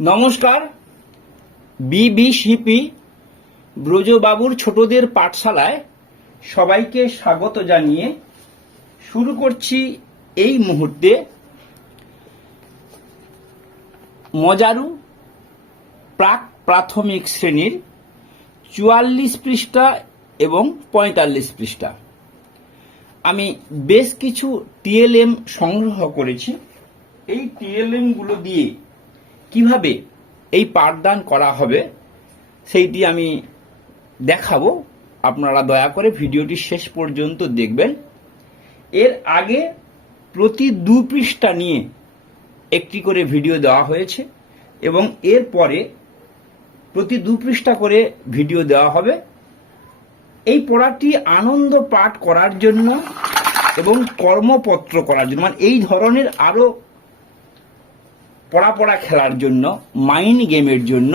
নমস্কার, বিবিসিপি ব্রজবাবুর ছোটদের পাঠশালায় সবাইকে স্বাগত জানিয়ে শুরু করছি এই মুহূর্তে। মজারু প্রাক প্রাথমিক শ্রেণির চুয়াল্লিশ পৃষ্ঠা এবং পঁয়তাল্লিশ পৃষ্ঠা। আমি বেশ কিছু টিএলএম সংগ্রহ করেছি। এই টিএলএমগুলো দিয়ে কীভাবে এই পাঠদান করা হবে সেইটি আমি দেখাবো। আপনারা দয়া করে ভিডিওটি শেষ পর্যন্ত দেখবেন। এর আগে প্রতি দু পৃষ্ঠা নিয়ে একটি করে ভিডিও দেওয়া হয়েছে এবং এর পরে প্রতি দু পৃষ্ঠা করে ভিডিও দেওয়া হবে। এই পড়াটি আনন্দ পাঠ করার জন্য এবং কর্মপত্র করার জন্য মানে এই ধরনের আরও পড়া পড়া খেলার জন্য মাইন্ড গেমের জন্য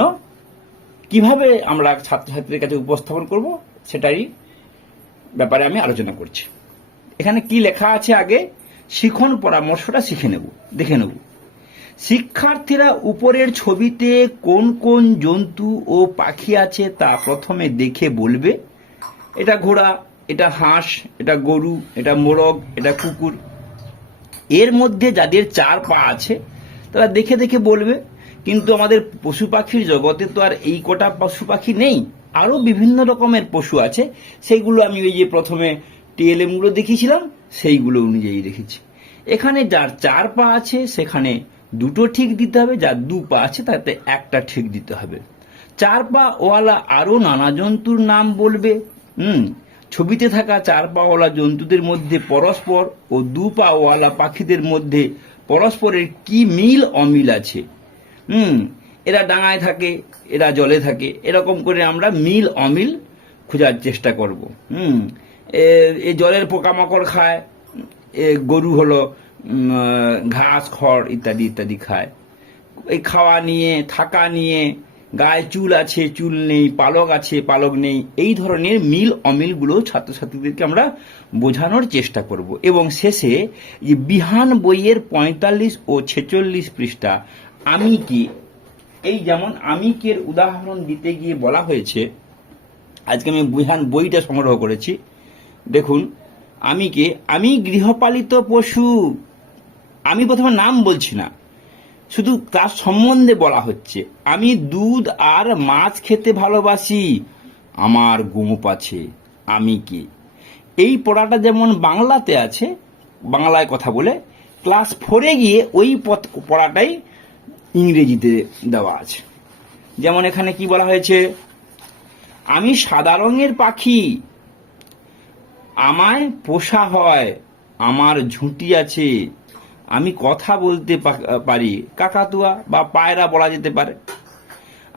কীভাবে আমরা ছাত্রছাত্রীদের কাছে উপস্থাপন করব সেটারই ব্যাপারে আমি আলোচনা করছি। এখানে কি লেখা আছে আগে? শিখন পরামর্শটা শিখে নেব, দেখে নেব। শিক্ষার্থীরা উপরের ছবিতে কোন কোন জন্তু ও পাখি আছে তা প্রথমে দেখে বলবে। এটা ঘোড়া, এটা হাঁস, এটা গরু, এটা মোরগ, এটা কুকুর। এর মধ্যে যাদের চার পা আছে তারা দেখে দেখে বলবে, কিন্তু আমাদের পশু পাখির জগতে তো আর এই কটা পশু পাখি নেই। আরও বিভিন্ন রকমের পশু আছে। সেইগুলো আমি ওই যে প্রথমে টিএলএমগুলো দেখিয়েছিলাম, সেইগুলো অনুযায়ী রেখেছি। এখানে যার চার পা আছে, সেখানে দুটো ঠিক দিতে হবে, যার দু পা আছে, তাতে একটা ঠিক দিতে হবে। চার পা ওয়ালা আরও নানা জন্তুর নাম বলবে, হুম, ছবিতে থাকা চার পাওয়ালা জন্তুদের মধ্যে পরস্পর ও দু পাওয়ালা পাখিদের মধ্যে পরস্পরের কি মিল অমিল আছে? হুম, এরা ডাঙায় থাকে, এরা জলে থাকে, এরকম করে আমরা মিল অমিল খোঁজার চেষ্টা করব। হুম, এ- জলের পোকামাকড় খায়, এ গরু হলো ঘাস, খড় ইত্যাদি ইত্যাদি খায়। এই খাওয়া নিয়ে, থাকা নিয়ে গায়ে চুল আছে, চুল নেই, পালক আছে, পালক নেই, এই ধরনের মিল অমিলগুলো ছাত্রছাত্রীদেরকে আমরা বোঝানোর চেষ্টা করব। এবং শেষে যে বিহান বইয়ের পঁয়তাল্লিশ ও ছেচল্লিশ পৃষ্ঠা, আমি কি? এই যেমন আমিকের উদাহরণ দিতে গিয়ে বলা হয়েছে, আজকে আমি বিহান বইটা সংগ্রহ করেছি। দেখুন আমি কে আমি গৃহপালিত পশু, আমি প্রথমে নাম বলছি না। শুধু তার সম্বন্ধে বলা হচ্ছে। আমি দুধ আর মাছ খেতে ভালোবাসি। আমার গোপ আছে। আমি কি? এই পড়াটা যেমন বাংলাতে আছে, বাংলায় কথা বলে, ক্লাস ফোরে গিয়ে ওই পড়াটাই ইংরেজিতে দেওয়া আছে। যেমন এখানে কি বলা হয়েছে? আমি সাদা রঙের পাখি। আমায় পোষা হয়। আমার ঝুঁটি আছে। আমি কথা বলতে পারি। কাকাতুয়া বা পায়রা বলা যেতে পারে।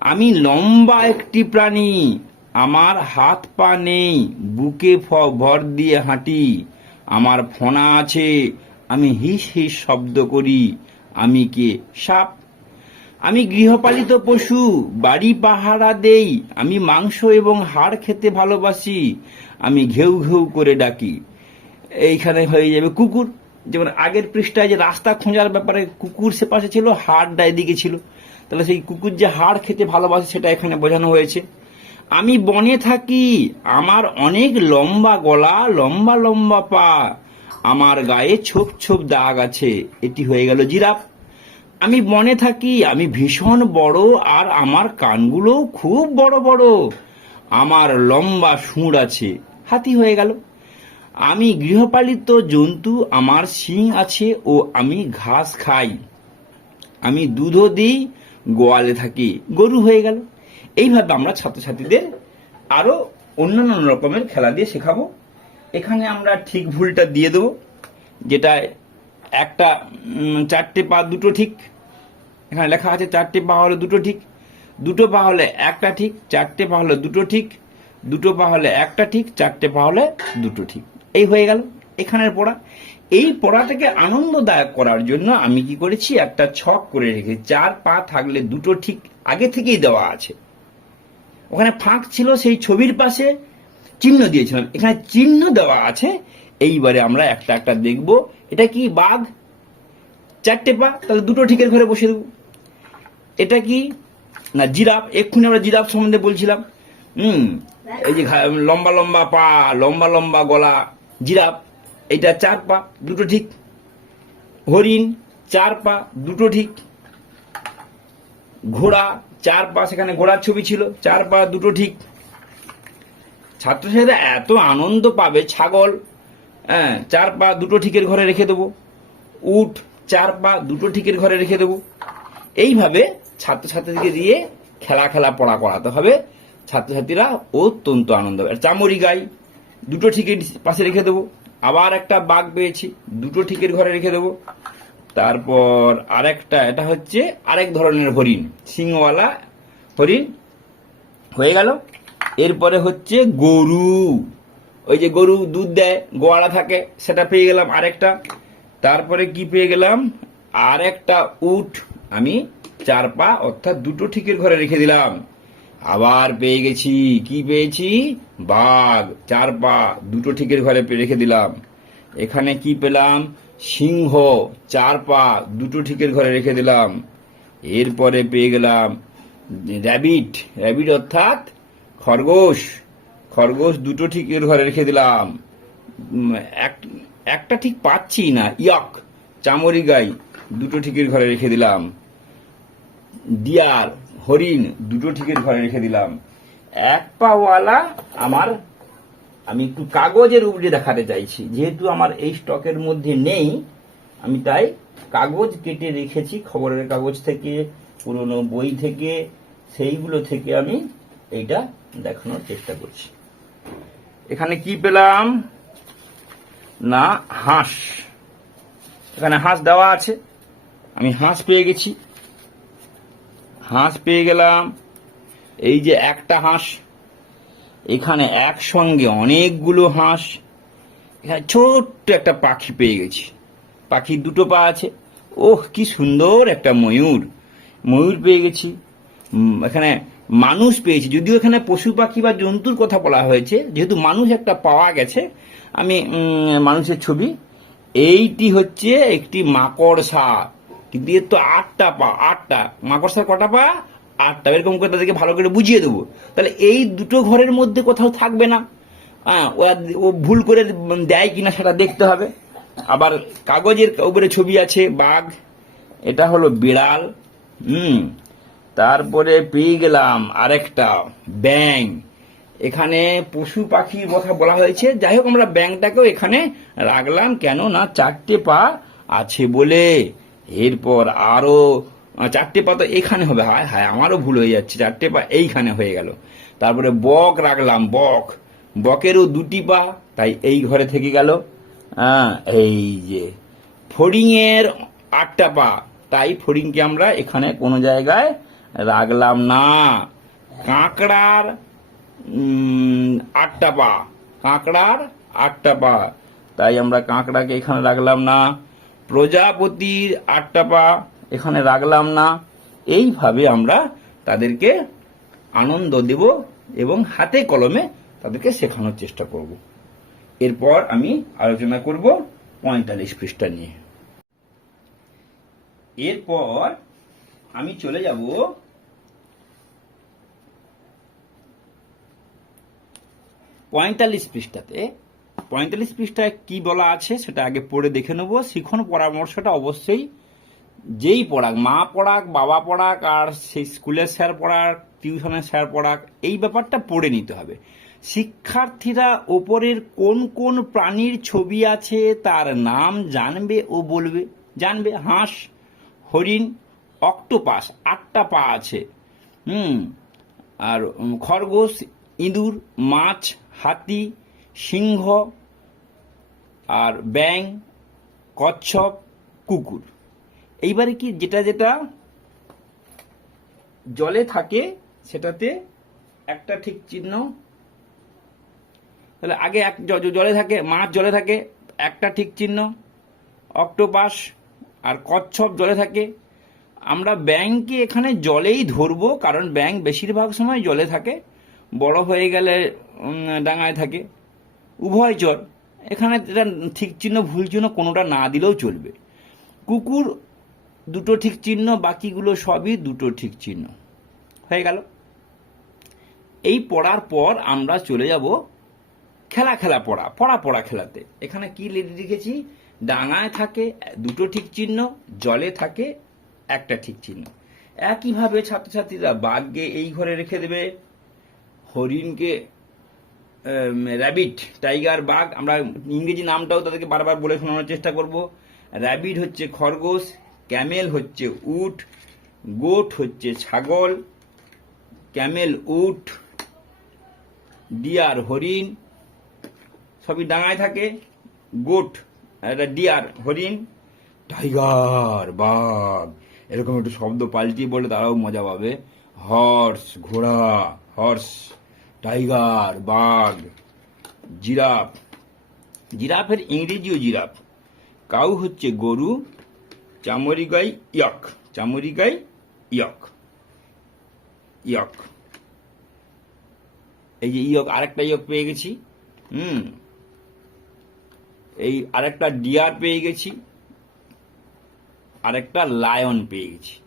আমি লম্বা একটি প্রাণী। আমার হাত পা নেই। বুকে ভর দিয়ে হাঁটি। আমার ফনা আছে। আমি হিস হিস শব্দ করি। আমি কে? সাপ। আমি গৃহপালিত পশু। বাড়ি পাহারা দেই। আমি মাংস এবং হাড় খেতে ভালোবাসি। আমি ঘেউ ঘেউ করে ডাকি। এইখানে হয়ে যাবে কুকুর। যেমন আগের পৃষ্ঠায় যে রাস্তা খোঁজার ব্যাপারে কুকুর সে পাশে ছিল, হাড়টা এদিকে ছিল। তাহলে সেই কুকুর যে হাড় খেতে ভালোবাসে সেটা এখানে বোঝানো হয়েছে। আমি বনে থাকি, আমার অনেক লম্বা গলা, লম্বা লম্বা পা, আমার গায়ে ছোপ ছোপ দাগ আছে, এটি হয়ে গেল জিরাফ। আমি বনে থাকি, আমি ভীষণ বড়, আর আমার কানগুলো খুব বড় বড়, আমার লম্বা সুঁড় আছে, হাতি হয়ে গেল। আমি গৃহপালিত জন্তু, আমার শিং আছে ও আমি ঘাস খাই। আমি দুধও দিই, গোয়ালে থাকি, গরু হয়ে গেল। এইভাবে আমরা ছাত্রছাত্রীদের আরও অন্যান্য রকমের খেলা দিয়ে শেখাবো। এখানে আমরা ঠিক ভুলটা দিয়ে দেবো, যেটা একটা চারটে পা দুটো ঠিক। এখানে লেখা আছে চারটে পা হলে দুটো ঠিক, দুটো পা হলে একটা ঠিক, চারটে পা হলে দুটো ঠিক, দুটো পা হলে একটা ঠিক, চারটে পা হলে দুটো ঠিক। এই হয়ে গেল এখানের পড়া। এই পড়াটাকে আনন্দদায়ক করার জন্য আমি কি করেছি, একটা ছক করে রেখে চার পা থাকলে দুটো ঠিক আগে থেকেই দেওয়া আছে। ওখানে ফাঁক ছিল, সেই ছবির পাশে চিহ্ন দিয়েছিলাম। এখানে চিহ্ন দেওয়া আছে। এইবারে আমরা একটা একটা দেখব। এটা কি, বাঘ? চারটে পা, তাহলে দুটো ঠিকের ঘরে বসে দেবো। এটা কি? না, জিরাফ। এক্ষুনি আমরা জিরাফ সম্বন্ধে বলছিলাম। হুম, এই যে লম্বা লম্বা পা, লম্বা লম্বা গলা। জিরাফ, এটা চার পা, দুটো ঠিক। হরিণ, চার পা, দুটো ঠিক। ঘোড়া, চার পা, সেখানে ঘোড়ার ছবি ছিল, চার পা, দুটো ঠিক। ছাত্রছাত্রীরা এত আনন্দ পাবে, ছাগল হ্যাঁ চার পা, দুটো ঠিকের ঘরে রেখে দেবো। উট, চার পা, দুটো ঠিকের ঘরে রেখে দেবো। এইভাবে ছাত্রছাত্রীদেরকে দিয়ে খেলা খেলা পড়া করাতে হবে। ছাত্রছাত্রীরা অত্যন্ত আনন্দ পাবে। চামড়ি গাই দুটো ঠিকের পাশে রেখে দেবো। আবার একটা বাঘ পেয়েছি, দুটো ঠিকের ঘরে রেখে দেবো। তারপর আরেকটা, এটা হচ্ছে আরেক ধরনের হরিণ সিংওয়ালা হরিণ। হয়ে গেল। এরপরে হচ্ছে গরু। ওই যে গরু দুধ দেয়, গোয়ালা থাকে, সেটা পেয়ে গেলাম আরেকটা। তারপরে কি পেয়ে গেলাম? আরেকটা উট আমি চার পা, অর্থাৎ দুটো ঠিকের ঘরে রেখে দিলাম। আবার পেয়ে গেছি। কি পেয়েছি? বাঘ, চার পা, দুটো ঠিকের ঘরে রেখে দিলাম। এখানে কি পেলাম? সিংহ, চার পা, দুটো ঠিকের ঘরে রেখে দিলাম। এরপরে পেয়ে গেলাম র্যাবিট। র্যাবিট অর্থাৎ খরগোশ। খরগোশ দুটো ঠিকের ঘরে রেখে দিলাম। এক- একটা ঠিক পাচ্ছি না। ইয়ক, চামড়ি গাই, দুটো ঠিকের ঘরে রেখে দিলাম। ডিয়ার হরিণ, দুটো ঠিকের ঘরে রেখে দিলাম। এক পাওয়ালা আমার, আমি একটু কাগজের উপরে দেখাতে চাইছি। যেহেতু আমার এই স্টকের মধ্যে নেই, আমি তাই কাগজ কেটে রেখেছি, খবরের কাগজ থেকে, পুরনো বই থেকে, সেইগুলো থেকে আমি এইটা দেখানোর চেষ্টা করছি। এখানে কি পেলাম? না, হাঁস। এখানে হাঁস দেওয়া আছে। আমি হাঁস পেয়ে গেছি। হাঁস পেয়ে গেলাম। এই যে একটা হাঁস, এখানে একসঙ্গে অনেকগুলো হাঁস। এখানে ছোট্ট একটা পাখি পেয়ে গেছি। পাখির দুটো পা আছে। ওহ, কি সুন্দর একটা ময়ূর। ময়ূর পেয়ে গেছি। এখানে মানুষ পেয়েছি। যদিও এখানে পশু পাখি বা জন্তুর কথা বলা হয়েছে, যেহেতু মানুষ একটা পাওয়া গেছে, আমি মানুষের ছবি। এইটি হচ্ছে একটি মাকড় মাকড়সা। এর তো আটটা পা, আটটা। মাকড়সার কটা পা? আটটা। এরকম করে তাদেরকে ভালো করে বুঝিয়ে দেবো। তাহলে এই দুটো ঘরের মধ্যে কোথাও থাকবে না। হ্যাঁ ও ভুল করে দেয় কিনা সেটা দেখতে হবে। আবার কাগজের উপরে ছবি আছে, বাঘ। এটা হলো বিড়াল। হুম। তারপরে পেয়ে গেলাম আরেকটা ব্যাং এখানে পশু পাখির কথা বলা হয়েছে। যাই হোক, আমরা ব্যাংটাকেও এখানে রাখলাম। কেন না চারটে পা আছে বলে এরপর আরও আহ, চারটে পা তো এখানে হবে হায় হায় আমারও ভুল হয়ে যাচ্ছে চারটে পা এইখানে হয়ে গেল। তারপরে বক রাখলাম বক। বকেরও দুটি পা তাই এই ঘরে থেকে গেল। হ্যাঁ এই যে ফড়িংয়ের আটটা পা তাই ফড়িংকে আমরা এখানে কোনো জায়গায় রাখলাম না। কাঁকড়ার আটটা পা কাঁকড়ার আটটা পা তাই আমরা কাঁকড়াকে এখানে রাখলাম না। প্রজাপতির আটটা পা, এখানে রাখলাম না। এইভাবে আমরা তাদেরকে আনন্দ দেব এবং হাতে কলমে তাদেরকে শেখানোর চেষ্টা করব। এরপর আমি আলোচনা করব পঁয়তাল্লিশ পৃষ্ঠা নিয়ে। এরপর আমি চলে যাব পঁয়তাল্লিশ পৃষ্ঠাতে। পঁয়তাল্লিশ পৃষ্ঠায় কি বলা আছে সেটা আগে পড়ে দেখে নেব। শিখন পরামর্শটা অবশ্যই যেই পড়াক, মা পড়াক, বাবা পড়াক, আর সেই স্কুলের স্যার পড়াক, টিউশনের স্যার পড়াক, এই ব্যাপারটা পড়ে নিতে হবে। শিক্ষার্থীরা ওপরের কোন কোন প্রাণীর ছবি আছে তার নাম জানবে ও বলবে। জানবে হাঁস, হরিণ, অক্টোপাস, আটটা পা আছে। হুম, আর খরগোশ, ইঁদুর, মাছ, হাতি সিংহ আর ব্যাং কচ্ছপ, কুকুর। এইবারে কি যেটা যেটা জলে থাকে, সেটাতে একটা ঠিক চিহ্ন? তাহলে আগে এক জলে থাকে, মাছ জলে থাকে, একটা ঠিক চিহ্ন। অক্টোপাস আর কচ্ছপ জলে থাকে। আমরা ব্যাংকে এখানে জলেই ধরবো, কারণ ব্যাংক বেশিরভাগ সময় জলে থাকে, বড় হয়ে গেলে ডাঙায় থাকে। উভয় চর এখানে এটা ঠিক চিহ্ন, ভুল চিহ্ন কোনোটা না দিলেও চলবে। কুকুর দুটো ঠিক চিহ্ন, বাকিগুলো সবই দুটো ঠিক চিহ্ন। হয়ে গেল। এই পড়ার পর আমরা চলে যাব খেলা খেলা পড়া পড়া পড়া খেলাতে। এখানে কি লিখেছি? ডাঙায় থাকে দুটো ঠিক চিহ্ন, জলে থাকে একটা ঠিক চিহ্ন। একইভাবে ছাত্রছাত্রীরা বাঘকে এই ঘরে রেখে দেবে, হরিণকে র্যাবিট টাইগার বাঘ, আমরা ইংরেজি নামটাও তাদেরকে বারবার বলে শোনানোর চেষ্টা করব। র্যাবিট হচ্ছে খরগোশ ক্যামেল হচ্ছে উট গোট হচ্ছে ছাগল ক্যামেল উট ডিয়ার হরিণ, সবই ডাঙায় থাকে গোট একটা ডিয়ার হরিণ টাইগার বাঘ, এরকম একটু শব্দ পাল্টিয়ে বলে তারাও মজা পাবে। হর্স ঘোড়া হর্স টাইগার, বাঘ, জিরাফ। জিরাফের ইংরেজিও জিরাফ। কাউ হচ্ছে গরু চামড়ি গাই ইয়ক। চামড়ি গাই ইয়ক। ইয়ক। এই যে ইয়ক, আরেকটা ইয়ক পেয়ে গেছি। হুম। এই আরেকটা ডিয়ার পেয়ে গেছি। আরেকটা লায়ন পেয়ে গেছি।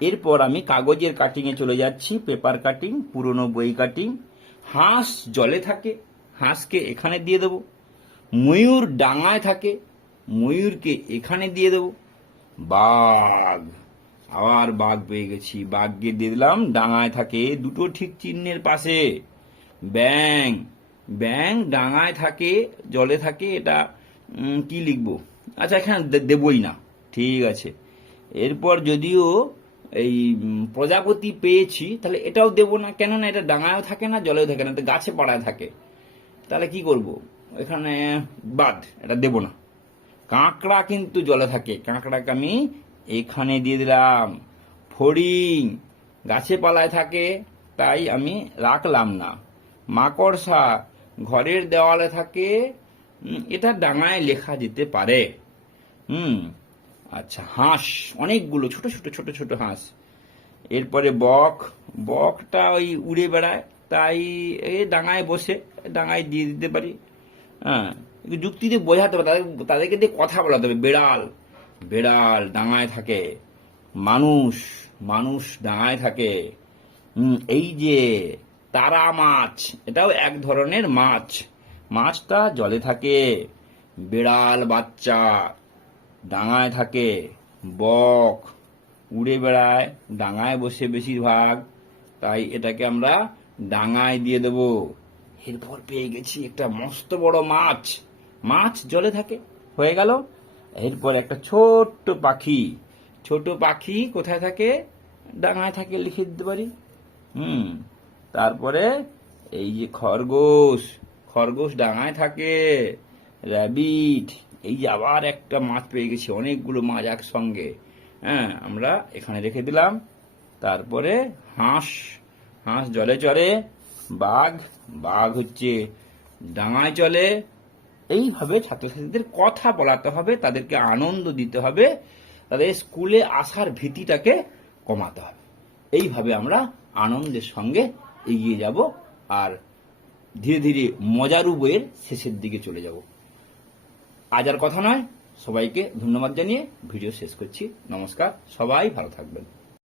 এরপর আমি কাগজের কাটিংয়ে চলে যাচ্ছি। পেপার কাটিং পুরনো বই কাটিং হাঁস জলে থাকে, হাঁসকে এখানে দিয়ে দেব। ময়ূর ডাঙায় থাকে, ময়ূরকে এখানে দিয়ে দেব। বাঘ, আবার বাঘ পেয়ে গেছি। বাঘকে দিয়ে দিলাম, ডাঙায় থাকে দুটো ঠিক চিহ্নের পাশে। ব্যাং ব্যাং ডাঙায় থাকে, জলে থাকে, এটা কি লিখব? আচ্ছা এখানে দেবই না, ঠিক আছে। এরপর যদিও এই প্রজাপতি পেয়েছি, তাহলে এটাও দেবো না। কেননা এটা ডাঙায়ও থাকে না, জলেও থাকে না গাছে পাড়ায় থাকে। তাহলে কি করব? এখানে বাদ এটা দেব না। কাঁকড়া কিন্তু জলে থাকে। কাঁকড়াকে আমি এখানে দিয়ে দিলাম। ফড়িং, গাছে পালায় থাকে, তাই আমি রাখলাম না। মাকড়সা ঘরের দেওয়ালে থাকে এটা ডাঙায় লেখা যেতে পারে। হুম আচ্ছা হাঁস, অনেকগুলো, ছোট ছোট ছোট ছোট হাঁস। এরপরে বক, বকটা ওই উড়ে বেড়ায়, তাই এই ডাঙায় বসে, ডাঙায় দিয়ে দিতে পারি। হ্যাঁ যুক্তি দিয়ে বোঝাতে হবে, তাদের, তাদেরকে দিয়ে কথা বলাতে হবে। বেড়াল বেড়াল ডাঙায় থাকে। মানুষ মানুষ ডাঙায় থাকে। এই যে তারা মাছ, এটাও এক ধরনের মাছ। মাছটা জলে থাকে। বেড়াল বাচ্চা ডাঙায় থাকে, বক, উড়ে বেড়ায়, ডাঙায় বসে বেশিরভাগ। তাই এটাকে আমরা ডাঙায় দিয়ে দেব। এরপর পেয়ে গেছি একটা মস্ত বড় মাছ। মাছ জলে থাকে, হয়ে গেল। এরপর একটা ছোট্ট পাখি। ছোট পাখি কোথায় থাকে? ডাঙায় থাকে লিখে দিতে পারি? হুম, তারপরে এই যে খরগোশ। খরগোশ ডাঙায় থাকে। র্যাবিট, এই যে আবার একটা মাছ পেয়ে গেছি, অনেকগুলো মাছ একসঙ্গে। হ্যাঁ আমরা এখানে রেখে দিলাম। তারপরে হাঁস হাঁস জলে চলে বাঘ বাঘ হচ্ছে ডাঙায় চলে। এইভাবে ছাত্রছাত্রীদের কথা বলাতে হবে, তাদেরকে আনন্দ দিতে হবে, তাদের স্কুলে আসার ভীতিটাকে কমাতে হবে। এইভাবে আমরা আনন্দের সঙ্গে এগিয়ে যাব আর ধীরে ধীরে মজারু বইয়ের শেষের দিকে চলে যাব। আজ আর কথা নয়। সবাইকে ধন্যবাদ জানিয়ে ভিডিও শেষ করছি। নমস্কার। সবাই ভালো থাকবেন।